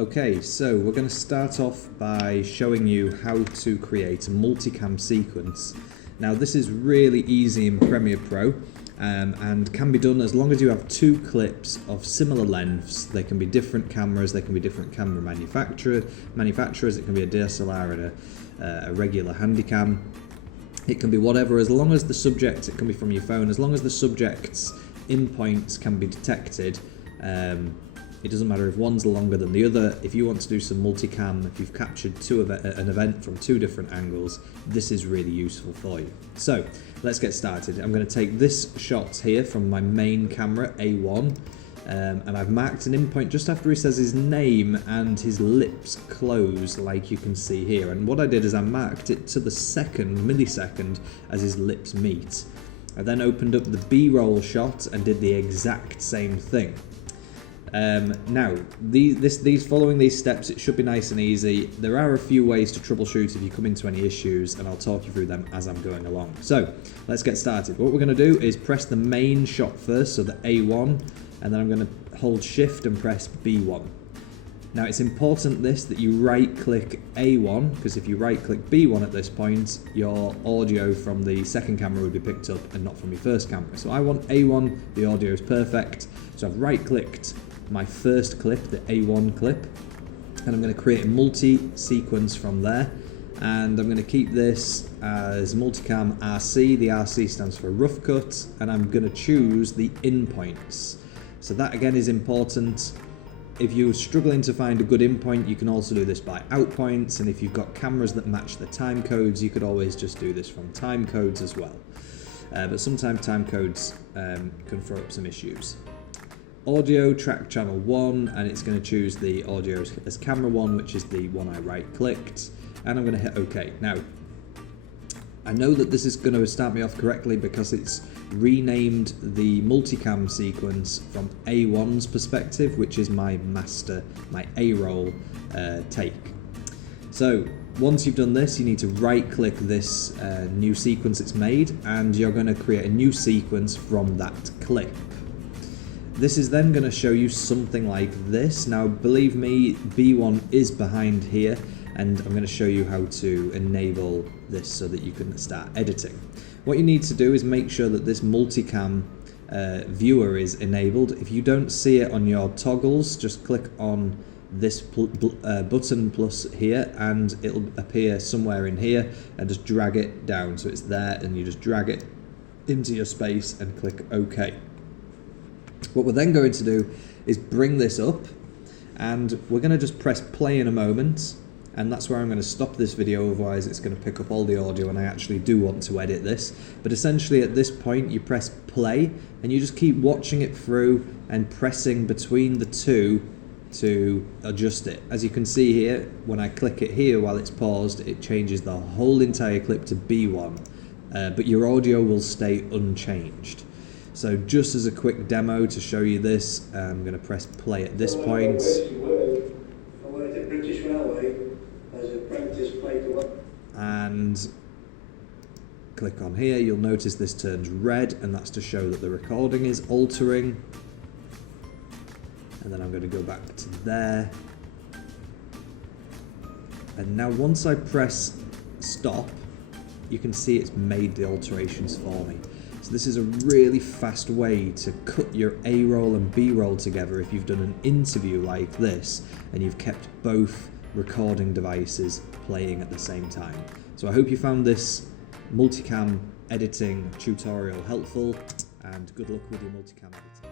Okay, so we're going to start off by showing you how to create a multicam sequence. Now this is really easy in Premiere Pro and can be done as long as you have two clips of similar lengths. They can be different cameras, they can be different camera manufacturers, it can be a DSLR and a regular Handycam. It can be whatever, as long as the subject, it can be from your phone, as long as the subject's endpoints can be detected. It doesn't matter if one's longer than the other. If you want to do some multicam, if you've captured an event from two different angles, this is really useful for you. So let's get started. I'm going to take this shot here from my main camera, A1, and I've marked an endpoint just after he says his name and his lips close, like you can see here. And what I did is I marked it to the millisecond as his lips meet. I then opened up the B-roll shot and did the exact same thing. Now, following these steps, it should be nice and easy. There are a few ways to troubleshoot if you come into any issues, and I'll talk you through them as I'm going along. So, let's get started. What we're going to do is press the main shot first, so the A1, and then I'm going to hold Shift and press B1. Now, it's important that you right-click A1, because if you right-click B1 at this point, your audio from the second camera would be picked up and not from your first camera. So I want A1, the audio is perfect, so I've right-clicked my first clip, the A1 clip, and I'm going to create a multi-sequence from there, and I'm going to keep this as Multicam RC. The RC stands for rough cut, and I'm going to choose the in points. So that again is important. If you're struggling to find a good in point, you can also do this by out points, and if you've got cameras that match the time codes, you could always just do this from time codes as well. But sometimes time codes can throw up some issues. Audio, track channel 1, and it's going to choose the audio as camera 1, which is the one I right clicked, and I'm going to hit OK. Now, I know that this is going to start me off correctly because it's renamed the multicam sequence from A1's perspective, which is my master, my A-roll take. So once you've done this, you need to right click this new sequence it's made, and you're going to create a new sequence from that clip. This is then going to show you something like this. Now, believe me, B1 is behind here, and I'm going to show you how to enable this so that you can start editing. What you need to do is make sure that this multicam viewer is enabled. If you don't see it on your toggles, just click on this button plus here, and it'll appear somewhere in here, and just drag it down so it's there, and you just drag it into your space and click OK. What we're then going to do is bring this up, and we're going to just press play in a moment, and that's where I'm going to stop this video, otherwise it's going to pick up all the audio and I actually do want to edit this. But essentially at this point you press play and you just keep watching it through and pressing between the two to adjust it. As you can see here, when I click it here while it's paused, it changes the whole entire clip to B1, but your audio will stay unchanged. So just as a quick demo to show you this, I'm going to press play at this point. And click on here, you'll notice this turns red, and that's to show that the recording is altering. And then I'm going to go back to there. And now once I press stop, you can see it's made the alterations for me. So this is a really fast way to cut your A-roll and B-roll together if you've done an interview like this and you've kept both recording devices playing at the same time. So I hope you found this multicam editing tutorial helpful, and good luck with your multicam editing.